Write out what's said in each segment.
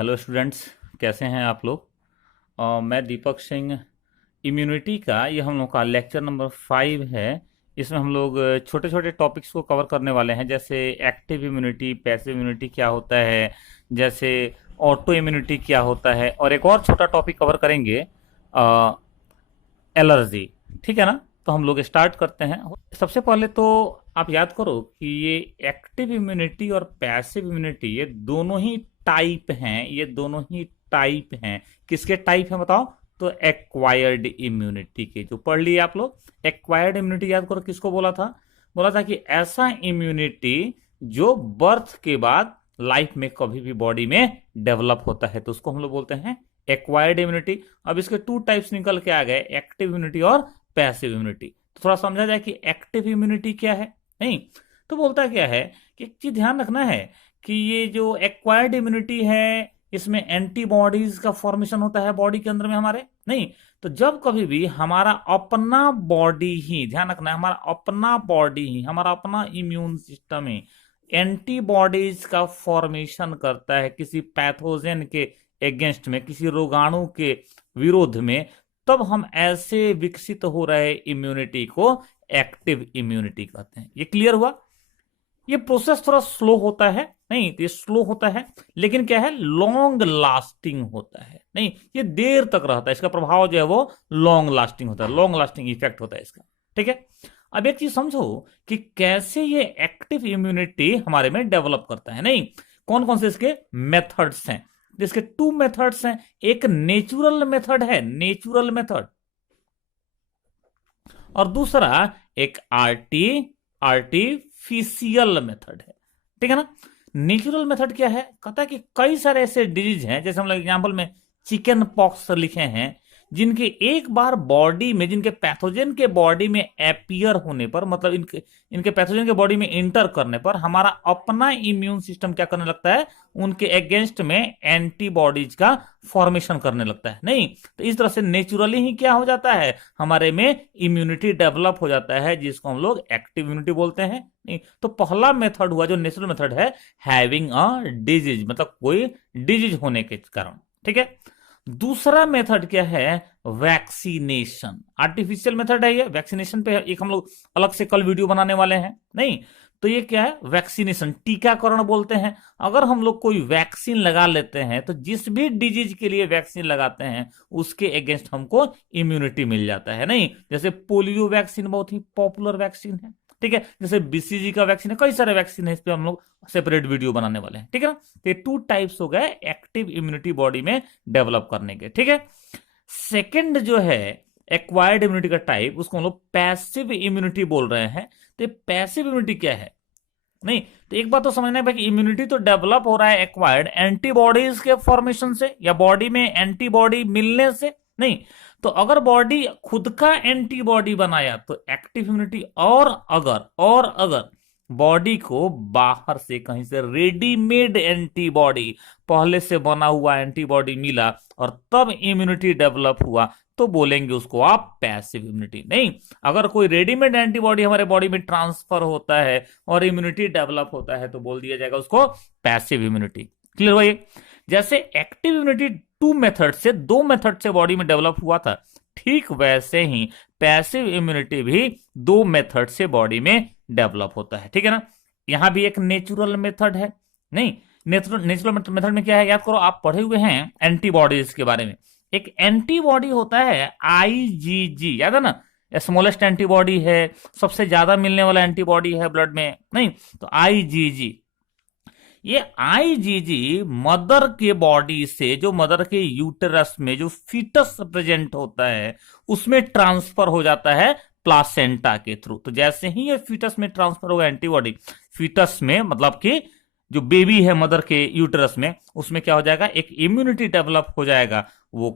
Hello students, कैसे हैं आप लोग। मैं दीपक सिंह। इम्यूनिटी का ये हम लोग का लेक्चर नंबर 5 है। इसमें हम लोग छोटे छोटे टॉपिक्स को कवर करने वाले हैं, जैसे एक्टिव इम्यूनिटी, पैसिव इम्यूनिटी क्या होता है, जैसे ऑटो इम्यूनिटी क्या होता है, और एक और छोटा टॉपिक कवर करेंगे, एलर्जी। ठीक है ना। तो हम लोग स्टार्ट करते हैं। सबसे पहले तो आप याद करो कि ये एक्टिव इम्यूनिटी और पैसिव इम्यूनिटी ये दोनों ही टाइप हैं। ये दोनों ही टाइप हैं। किसके टाइप हैं बताओ? तो एक्वायर्ड इम्यूनिटी के। जो पढ़ लिए आप लोग, एक्वायर्ड इम्यूनिटी याद करो किसको बोला था? बोला था कि ऐसा इम्यूनिटी जो बर्थ के बाद लाइफ में कभी भी बॉडी में डेवलप होता है, तो उसको हम लोग बोलते हैं एक्वायर्ड इम्यूनिटी। अब इसके टू टाइप्स निकल के आ गए, एक्टिव इम्यूनिटी और पैसिव इम्यूनिटी। तो थोड़ा समझा जाए कि एक्टिव इम्यूनिटी क्या है। नहीं तो बोलता क्या है कि एक चीज ध्यान रखना है कि ये जो एक्वायर्ड इम्यूनिटी है, इसमें एंटीबॉडीज का फॉर्मेशन होता है बॉडी के अंदर में हमारे। नहीं तो जब कभी भी हमारा अपना बॉडी ही, ध्यान रखना है, हमारा अपना बॉडी ही, हमारा अपना इम्यून सिस्टम ही एंटीबॉडीज का फॉर्मेशन करता है किसी पैथोजन के अगेंस्ट में, किसी रोगाणु के विरोध में, तब हम ऐसे विकसित हो रहे इम्यूनिटी को एक्टिव इम्यूनिटी कहते हैं। ये क्लियर हुआ? ये प्रोसेस थोड़ा स्लो होता है। नहीं तो ये स्लो होता है, लेकिन क्या है, लॉन्ग लास्टिंग होता है। नहीं ये देर तक रहता है, इसका प्रभाव जो है वो लॉन्ग लास्टिंग होता है, लॉन्ग लास्टिंग इफेक्ट होता है इसका। ठीक है। अब एक चीज समझो कि कैसे ये एक्टिव इम्यूनिटी हमारे में डेवलप करता है। नहीं कौन कौन से इसके मेथड्स हैं? इसके टू मेथड्स हैं। एक नेचुरल मेथड है, नेचुरल मेथड, और दूसरा एक आर्टिफिशियल मेथड है। ठीक है ना। नेचुरल मेथड क्या है? कहता है कि कई सारे ऐसे डिजीज हैं, जैसे हम लोग एग्जांपल में चिकन पॉक्स लिखे हैं, जिनके एक बार बॉडी में, जिनके पैथोजन के बॉडी में एपियर होने पर, मतलब इनके पैथोजन के बॉडी में इंटर करने पर हमारा अपना इम्यून सिस्टम क्या करने लगता है, उनके अगेंस्ट में एंटीबॉडीज का फॉर्मेशन करने लगता है। नहीं तो इस तरह से नेचुरली ही क्या हो जाता है, हमारे में इम्यूनिटी डेवलप हो जाता है, जिसको हम लोग एक्टिव इम्यूनिटी बोलते हैं। नहीं तो पहला मेथड हुआ जो नेचुरल मेथड है, हैविंग अ डिजीज, मतलब कोई डिजीज होने के कारण। ठीक है। दूसरा मेथड क्या है? वैक्सीनेशन। आर्टिफिशियल मेथड है ये, वैक्सीनेशन पे एक हम लोग अलग से कल वीडियो बनाने वाले हैं। नहीं तो ये क्या है? वैक्सीनेशन, टीकाकरण बोलते हैं। अगर हम लोग कोई वैक्सीन लगा लेते हैं, तो जिस भी डिजीज के लिए वैक्सीन लगाते हैं उसके अगेंस्ट हमको इम्यूनिटी मिल जाता है। नहीं जैसे पोलियो वैक्सीन बहुत ही पॉपुलर वैक्सीन है। ठीक है। जैसे बीसीजी का वैक्सीन है, कई सारे वैक्सीन है, इस पे हम लोग सेपरेट वीडियो बनाने वाले हैं। ठीक है ना। तो ये टू टाइप्स हो गए एक्टिव इम्यूनिटी बॉडी में डेवलप करने के। ठीक है। सेकंड जो है एक्वायर्ड इम्यूनिटी का टाइप, उसको हम लोग पैसिव इम्यूनिटी बोल रहे हैं। तो पैसिव इम्यूनिटी क्या है? नहीं तो एक बात तो समझना है भाई कि इम्यूनिटी तो डेवलप हो रहा है एक्वायर्ड एंटीबॉडीज के फॉर्मेशन से, या बॉडी में एंटीबॉडी मिलने से। नहीं तो अगर बॉडी खुद का एंटीबॉडी बनाया तो एक्टिव इम्यूनिटी, और अगर बॉडी को बाहर से कहीं से रेडीमेड एंटीबॉडी, पहले से बना हुआ एंटीबॉडी मिला और तब इम्यूनिटी डेवलप हुआ, तो बोलेंगे उसको आप पैसिव इम्यूनिटी। नहीं अगर कोई रेडीमेड एंटीबॉडी हमारे बॉडी में ट्रांसफर होता है और इम्यूनिटी डेवलप होता है, तो बोल दिया जाएगा उसको पैसिव इम्यूनिटी। क्लियर हुआ? ये जैसे एक्टिव इम्यूनिटी टू मेथड से, दो मेथड से बॉडी में डेवलप हुआ था, ठीक वैसे ही पैसिव इम्यूनिटी भी दो मेथड से बॉडी में डेवलप होता है। ठीक है ना। यहां भी एक नेचुरल मेथड है। नहीं नेचुरल मेथड में क्या है, याद करो, आप पढ़े हुए हैं एंटीबॉडीज के बारे में। एक एंटीबॉडी होता है आईजीजी, याद है ना, स्मॉलेस्ट एंटीबॉडी है, सबसे ज्यादा मिलने वाला एंटीबॉडी है ब्लड में। नहीं तो आईजीजी, ये आईजीजी मदर के बॉडी से, जो मदर के यूटेरस में जो फीटस प्रेजेंट होता है, उसमें ट्रांसफर हो जाता है प्लासेंटा के थ्रू। तो जैसे ही ये फीटस में ट्रांसफर होगा एंटीबॉडी, फीटस में मतलब कि जो बेबी है मदर के यूटेरस में, उसमें क्या हो जाएगा, एक इम्यूनिटी डेवलप हो जाएगा। वो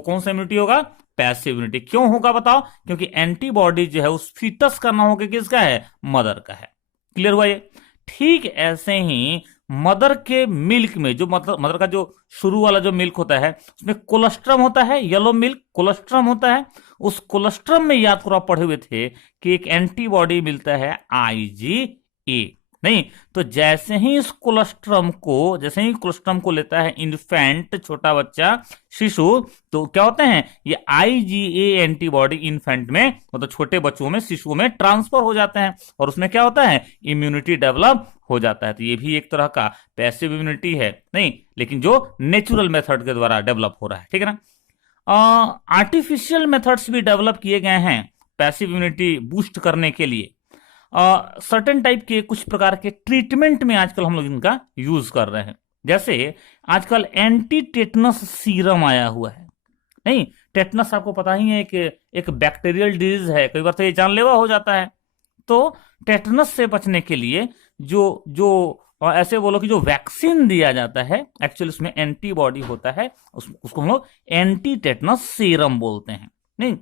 कौन सा इम्यूनिटी होगा? Passive immunity. क्यों होगा बताओ? क्योंकि एंटीबॉडी जो है उस फीटस का ना होकर किसका है? मदर का है। क्लियर हुआ ये? ठीक ऐसे ही मदर के मिल्क में, जो मदर का जो शुरू वाला जो मिल्क होता है, उसमें कोलेस्ट्रम होता है, येलो मिल्क कोलेस्ट्रम होता है। उस कोलेस्ट्रम में याद करो आप पढ़े हुए थे कि एक एंटीबॉडी मिलता है आईजीए। नहीं, तो जैसे ही कोलेस्ट्रम को लेता है इन्फेंट, छोटा बच्चा, शिशु, तो क्या होते हैं ये IgA एंटीबॉडी इन्फेंट में, मतलब छोटे बच्चों में, शिशुओं में ट्रांसफर हो जाते हैं और उसमें क्या होता है, इम्यूनिटी डेवलप हो जाता है। तो ये भी एक तरह का पैसिव इम्यूनिटी है, नहीं, लेकिन जो नेचुरल मेथड के द्वारा डेवलप हो रहा है, ठीक है ना। आर्टिफिशियल मेथड्स भी डेवलप किए गए हैं पैसिव इम्यूनिटी बूस्ट करने के लिए। सर्टेन टाइप के कुछ प्रकार के ट्रीटमेंट में आजकल हम लोग इनका यूज कर रहे हैं। जैसे आजकल एंटी टेटनस सीरम आया हुआ है। नहीं, टेटनस आपको पता ही है एक बैक्टीरियल डिजीज है, कई बार तो ये जानलेवा हो जाता है। तो टेटनस से बचने के लिए जो जो ऐसे बोलो कि जो वैक्सीन दिया जाता है, एक्चुअली उसमें एंटीबॉडी होता है, उसको हम लोग एंटी टेटनस सीरम बोलते हैं। नहीं,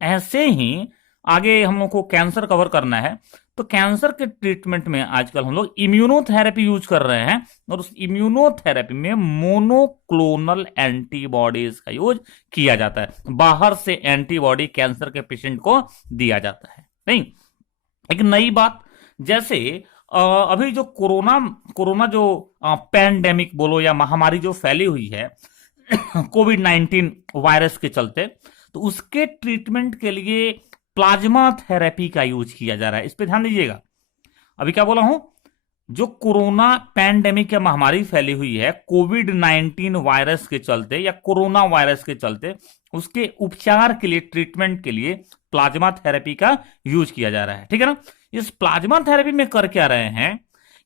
ऐसे ही आगे हम लोग को कैंसर कवर करना है, तो कैंसर के ट्रीटमेंट में आजकल हम लोग इम्यूनोथेरेपी यूज कर रहे हैं, और उस इम्यूनोथेरेपी में मोनोक्लोनल एंटीबॉडीज का यूज किया जाता है। बाहर से एंटीबॉडी कैंसर के पेशेंट को दिया जाता है। नहीं, एक नई बात, जैसे अभी जो कोरोना जो पैंडेमिक बोलो या महामारी जो फैली हुई है कोविड-19 वायरस के चलते, तो उसके ट्रीटमेंट के लिए प्लाज्मा थेरेपी का यूज किया जा रहा है। इस पे ध्यान दीजिएगा। अभी क्या बोला हूं, जो कोरोना पैंडेमिक या महामारी फैली हुई है कोविड-19 वायरस के चलते या कोरोना वायरस के चलते, उसके उपचार के लिए, ट्रीटमेंट के लिए प्लाज्मा थेरेपी का यूज किया जा रहा है, ठीक है ना। इस प्लाज्मा थेरेपी में कर क्या रहे हैं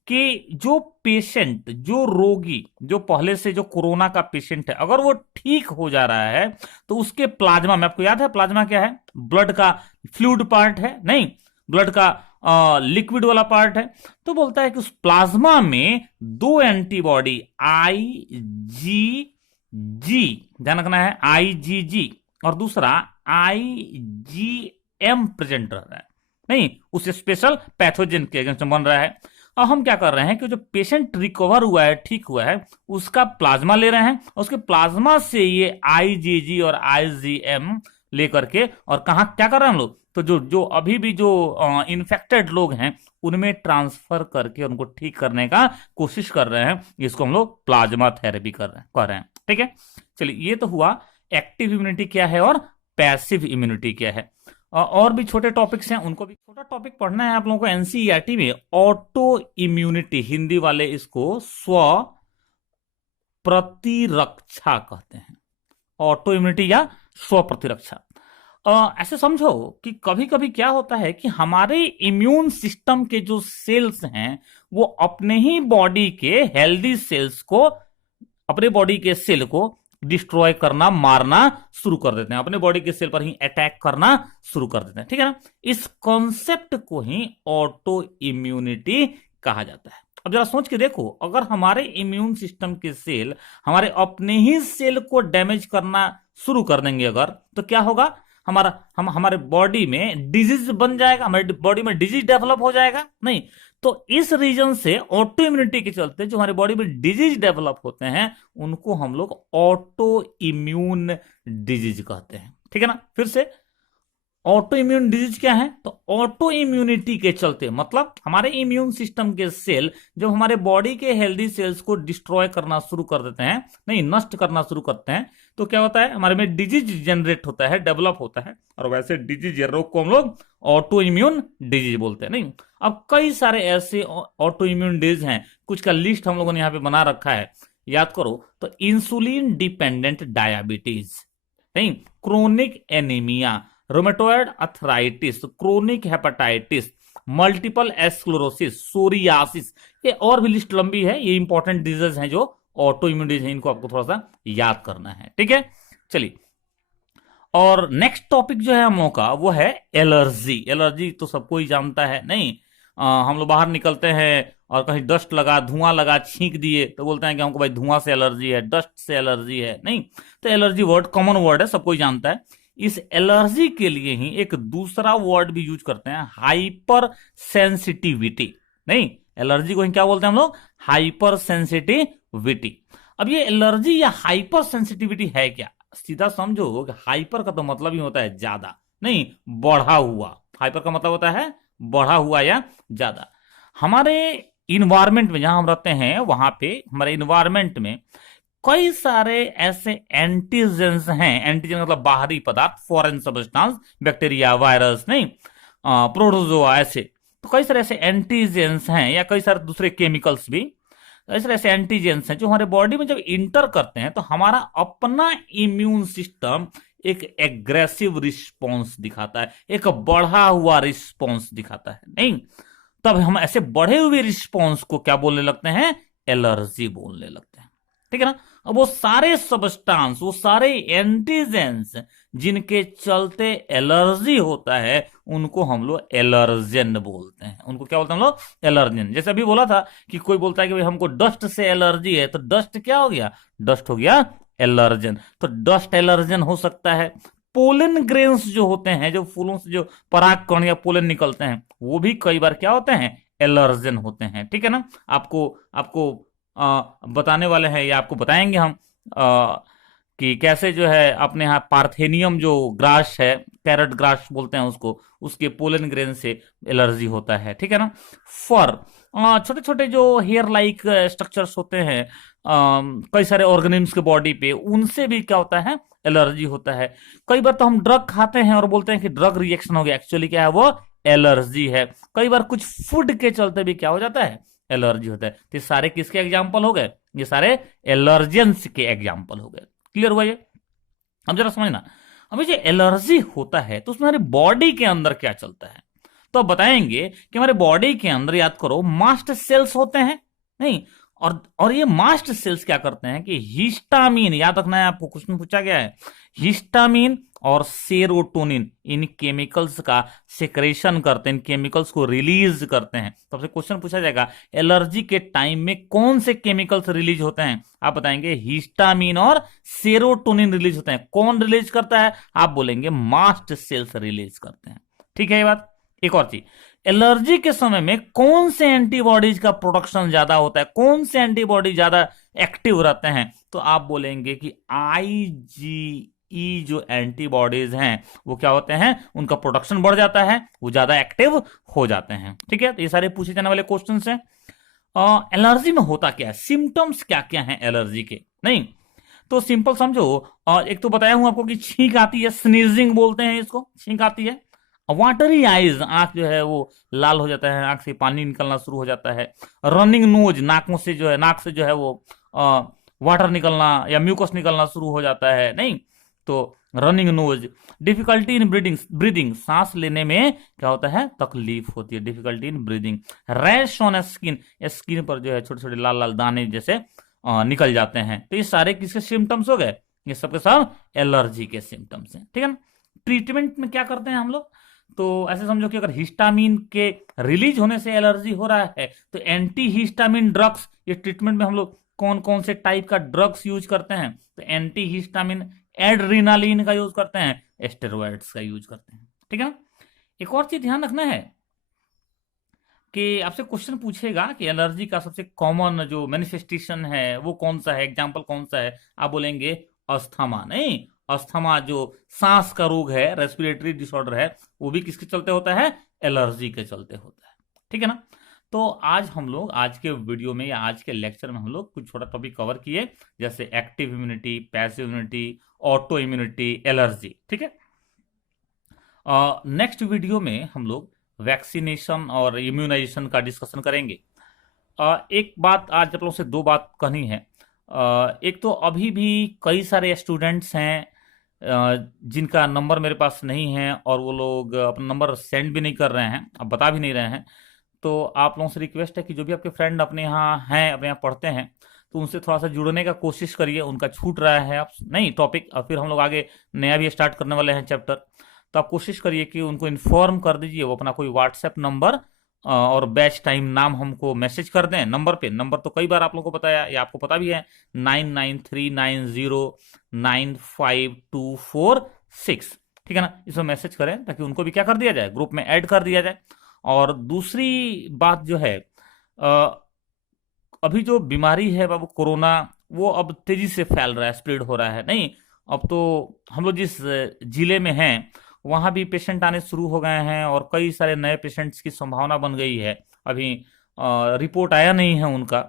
कि जो पेशेंट, जो रोगी, जो पहले से जो कोरोना का पेशेंट है, अगर वो ठीक हो जा रहा है तो उसके प्लाज्मा में, आपको याद है प्लाज्मा क्या है, ब्लड का फ्लूइड पार्ट है, नहीं, ब्लड का लिक्विड वाला पार्ट है। तो बोलता है कि उस प्लाज्मा में दो एंटीबॉडी IgG, ध्यान रखना है, IgG, और दूसरा IgM प्रेजेंट रह रहा है। नहीं, उस स्पेशल पैथोजन के अगेंस्ट बन रहा है। अब हम क्या कर रहे हैं कि जो पेशेंट रिकवर हुआ है, ठीक हुआ है, उसका प्लाज्मा ले रहे हैं, उसके प्लाज्मा से ये IgG और IgM लेकर के, और कहां क्या कर रहे हैं हम लोग, तो जो अभी भी जो इन्फेक्टेड लोग हैं उनमें ट्रांसफर करके उनको ठीक करने का कोशिश कर रहे हैं। इसको हम लोग प्लाज्मा थेरेपी कर रहे हैं, ठीक है। चलिए, ये तो हुआ एक्टिव इम्यूनिटी क्या है और पैसिव इम्यूनिटी क्या है। और भी छोटे टॉपिक्स हैं, उनको भी छोटा टॉपिक पढ़ना है आप लोगों को NCERT में। ऑटो इम्यूनिटी, हिंदी वाले इसको स्व प्रतिरक्षा कहते हैं, ऑटो इम्यूनिटी या स्व प्रतिरक्षा। ऐसे समझो कि कभी कभी क्या होता है कि हमारे इम्यून सिस्टम के जो सेल्स हैं वो अपने ही बॉडी के हेल्दी सेल्स को, अपने बॉडी के सेल को डिस्ट्रॉय करना, मारना शुरू कर देते हैं, अपने बॉडी के सेल पर ही अटैक करना शुरू कर देते हैं, ठीक है ना। इस कॉन्सेप्ट को ही ऑटो इम्यूनिटी कहा जाता है। अब जरा सोच के देखो, अगर हमारे इम्यून सिस्टम के सेल हमारे अपने ही सेल को डैमेज करना शुरू कर देंगे अगर, तो क्या होगा, हमारे बॉडी में डिजीज बन जाएगा, हमारे बॉडी में डिजीज डेवलप हो जाएगा। नहीं, तो इस रीजन से ऑटो इम्यूनिटी के चलते जो हमारे बॉडी में डिजीज डेवलप होते हैं उनको हम लोग ऑटो इम्यून डिजीज कहते हैं, ठीक है ना। फिर से, ऑटो इम्यून डिजीज क्या है, तो ऑटो इम्यूनिटी के चलते, मतलब हमारे इम्यून सिस्टम के सेल जब हमारे बॉडी के हेल्दी सेल्स को डिस्ट्रॉय करना शुरू कर देते हैं, नहीं, नष्ट करना शुरू करते हैं, तो क्या होता है, हमारे में डिजीज जनरेट होता है, डेवलप होता है, और वैसे डिजीज या रोग को हम लोग ऑटो इम्यून डिजीज बोलते हैं। नहीं, अब कई सारे ऐसे ऑटो इम्यून डिजीज हैं, कुछ का लिस्ट हम लोगों ने यहाँ पे बना रखा है, याद करो। तो इंसुलिन डिपेंडेंट डायबिटीज, नहीं, chronic anaemia, rheumatoid arthritis, chronic hepatitis, multiple sclerosis, psoriasis, ये और भी लिस्ट लंबी है। ये इंपॉर्टेंट डिजीज हैं जो ऑटो इम्यून डिजीज हैं, इनको आपको थोड़ा सा याद करना है, ठीक है। चलिए, और नेक्स्ट टॉपिक जो है हम लोगों का वो है एलर्जी। एलर्जी तो सबको ही जानता है, नहीं, हम लोग बाहर निकलते हैं और कहीं डस्ट लगा, धुआं लगा, छींक दिए तो बोलते हैं कि हमको भाई धुआं से एलर्जी है, डस्ट से एलर्जी है। नहीं, तो एलर्जी वर्ड कॉमन वर्ड है, सबको ही जानता है। इस एलर्जी के लिए ही एक दूसरा वर्ड भी यूज करते हैं, हाइपर सेंसिटिविटी। नहीं, एलर्जी को ही क्या बोलते हैं हम लोग, हाइपर सेंसिटिविटी। अब ये एलर्जी या हाइपर सेंसिटिविटी है क्या, सीधा समझो कि हाइपर का तो मतलब ही होता है ज्यादा, नहीं, बढ़ा हुआ। हाइपर का मतलब होता है बढ़ा हुआ या ज्यादा। हमारे इन्वायरमेंट में जहां हम रहते हैं वहां पे हमारे इन्वायरमेंट में कई सारे ऐसे एंटीजेंस हैं। एंटीजन मतलब बाहरी पदार्थ, फॉरेन सब्सटेंस, बैक्टीरिया, वायरस, नहीं प्रोटोजोआ, ऐसे तो कई सारे ऐसे एंटीजेंस हैं या कई सारे दूसरे केमिकल्स भी, ऐसे ऐसे एंटीजेंस हैं जो हमारे बॉडी में जब इंटर करते हैं तो हमारा अपना इम्यून सिस्टम एक एग्रेसिव रिस्पॉन्स दिखाता है, एक बढ़ा हुआ रिस्पॉन्स दिखाता है, नहीं तब हम ऐसे बढ़े हुए रिस्पॉन्स को क्या बोलने लगते हैं, एलर्जी बोलने लगते हैं, ठीक है ना। अब वो सारे सबस्टांस, वो सारे एंटीजेंस जिनके चलते एलर्जी होता है उनको हम लोग एलर्जेन बोलते हैं। उनको क्या बोलते हैं हम लोग, एलर्जेन। जैसे अभी बोला था कि कोई बोलता है कि भाई हमको डस्ट से एलर्जी है, तो डस्ट क्या हो गया, डस्ट हो गया एलर्जन। तो डस्ट एलर्जन हो सकता है। पोलन ग्रेन्स जो होते हैं, जो फूलों से जो पराग कण या पोलन निकलते हैं, वो भी कई बार क्या होते हैं, एलर्जन होते हैं, ठीक है ना। आपको आपको बताने वाले हैं या आपको बताएंगे हम कि कैसे जो है अपने यहाँ पार्थेनियम जो ग्रास है, कैरेट ग्रास बोलते हैं उसको, उसके पोलन ग्रेन से एलर्जी होता है, ठीक है ना। फर, छोटे छोटे जो हेयर लाइक स्ट्रक्चर्स होते हैं कई सारे ऑर्गेनिम्स के बॉडी पे, उनसे भी क्या होता है, एलर्जी होता है। कई बार तो हम ड्रग खाते हैं और बोलते हैं कि ड्रग रिएक्शन हो गया, एक्चुअली क्या है, वो एलर्जी है। कई बार कुछ फूड के चलते भी क्या हो जाता है, एलर्जी होता है। तो ये सारे किसके एग्जाम्पल हो गए, ये सारे एलर्जेंस के एग्जाम्पल हो गए। क्लियर हुआ ये। अब जरा समझना, अभी जो एलर्जी होता है तो उसमें हमारी बॉडी के अंदर क्या चलता है, तो अब बताएंगे कि हमारे बॉडी के अंदर, याद करो, मास्ट सेल्स होते हैं, नहीं, और ये मास्ट सेल्स क्या करते हैं कि हिस्टामिन, याद रखना है आपको, क्वेश्चन पूछा गया है, हिस्टामिन और सेरोटोनिन, इन केमिकल्स का सिक्रेशन करते हैं, इन केमिकल्स को रिलीज करते हैं। तो आपसे क्वेश्चन पूछा जाएगा एलर्जी के टाइम में कौन से केमिकल्स रिलीज होते हैं, आप बताएंगे हिस्टामिन और सेरोटोनिन रिलीज होते हैं। कौन रिलीज करता है, आप बोलेंगे मास्ट सेल्स रिलीज करते हैं, ठीक है ये बात। एक और चीज, एलर्जी के समय में कौन से एंटीबॉडीज का प्रोडक्शन ज्यादा होता है, कौन से एंटीबॉडी ज्यादा एक्टिव रहते हैं, तो आप बोलेंगे कि आईजीई जो एंटीबॉडीज हैं वो क्या होते हैं, उनका प्रोडक्शन बढ़ जाता है, वो ज्यादा एक्टिव हो जाते हैं, ठीक है। तो ये सारे पूछे जाने वाले क्वेश्चन हैं। एलर्जी में होता क्या है, सिम्टम्स क्या क्या हैं एलर्जी के, नहीं तो सिंपल समझो। एक तो बताया हूं आपको कि छींक आती है, स्नीजिंग बोलते हैं इसको, छींक आती है। वाटरी आईज, आंख जो है वो लाल हो जाता है, आंख से पानी निकलना शुरू हो जाता है। रनिंग नोज, नाकों से जो है, नाक से जो है वो वाटर निकलना या म्यूकस निकलना शुरू हो जाता है, नहीं तो running nose. Difficulty in breathing, सांस लेने में क्या होता है, तकलीफ होती है, difficulty in breathing. Rash on skin, skin पर जो है छोटे छोटे लाल लाल दाने जैसे निकल जाते हैं। तो ये सारे किसके सिम्टम्स हो गए, ये सबके सब एलर्जी के सिम्टम्स हैं, ठीक है ना। ट्रीटमेंट में क्या करते हैं हम लोग, तो ऐसे समझो कि अगर हिस्टामिन के रिलीज होने से एलर्जी हो रहा है तो एंटी हिस्टामिन ड्रग्स, ये ट्रीटमेंट में हम लोग कौन कौन से टाइप का ड्रग्स यूज करते हैं, तो एंटी हिस्टामिन एड्रीनालिन का यूज करते हैं, स्टेरॉइड्स का यूज करते हैं, ठीक है ना। एक और चीज ध्यान रखना है कि आपसे क्वेश्चन पूछेगा कि एलर्जी का सबसे कॉमन जो मैनिफेस्टेशन है वो कौन सा है, एग्जाम्पल कौन सा है, आप बोलेंगे अस्थमा, नहीं अस्थमा जो सांस का रोग है, रेस्पिरेटरी डिसऑर्डर है, वो भी किसके चलते होता है, एलर्जी के चलते होता है, ठीक है ना। तो आज हम लोग आज के वीडियो में या आज के लेक्चर में हम लोग कुछ छोटा टॉपिक कवर किए, जैसे active immunity, passive immunity, auto immunity, allergy, ठीक है। नेक्स्ट वीडियो में हम लोग वैक्सीनेशन और इम्यूनाइजेशन का डिस्कशन करेंगे। एक बात आज आप लोगों से दो बात कहनी है। एक तो अभी भी कई सारे स्टूडेंट्स हैं जिनका नंबर मेरे पास नहीं है और वो लोग अपना नंबर सेंड भी नहीं कर रहे हैं, अब बता भी नहीं रहे हैं। तो आप लोगों से रिक्वेस्ट है कि जो भी आपके फ्रेंड अपने यहाँ हैं, अपने यहाँ पढ़ते हैं, तो उनसे थोड़ा सा जुड़ने का कोशिश करिए, उनका छूट रहा है आप नहीं टॉपिक, और फिर हम लोग आगे नया भी स्टार्ट करने वाले हैं चैप्टर। तो आप कोशिश करिए कि उनको इन्फॉर्म कर दीजिए, वो अपना कोई व्हाट्सएप नंबर और बैच टाइम नाम हमको मैसेज कर दें नंबर पे। नंबर तो कई बार आप लोगों को बताया या आपको पता भी है, 9939095246, ठीक है ना। इसमें मैसेज करें ताकि उनको भी क्या कर दिया जाए, ग्रुप में ऐड कर दिया जाए। और दूसरी बात जो है, अभी जो बीमारी है बाबू कोरोना, वो अब तेजी से फैल रहा है, स्प्रेड हो रहा है, नहीं अब तो हम लोग जिस जिले में हैं वहां भी पेशेंट आने शुरू हो गए हैं और कई सारे नए पेशेंट्स की संभावना बन गई है। अभी रिपोर्ट आया नहीं है उनका।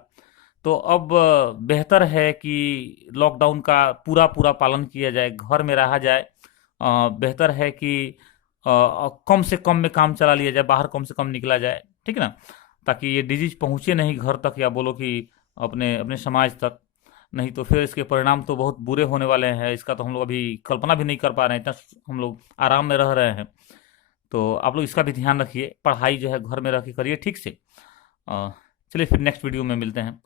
तो अब बेहतर है कि लॉकडाउन का पूरा पूरा पालन किया जाए, घर में रहा जाए। बेहतर है कि कम से कम में काम चला लिया जाए, बाहर कम से कम निकला जाए, ठीक है ना, ताकि ये डिजीज पहुंचे नहीं घर तक, या बोलो कि अपने अपने समाज तक। नहीं तो फिर इसके परिणाम तो बहुत बुरे होने वाले हैं, इसका तो हम लोग अभी कल्पना भी नहीं कर पा रहे हैं, इतना हम लोग आराम में रह रहे हैं। तो आप लोग इसका भी ध्यान रखिए, पढ़ाई जो है घर में रह के करिए ठीक से। चलिए फिर नेक्स्ट वीडियो में मिलते हैं।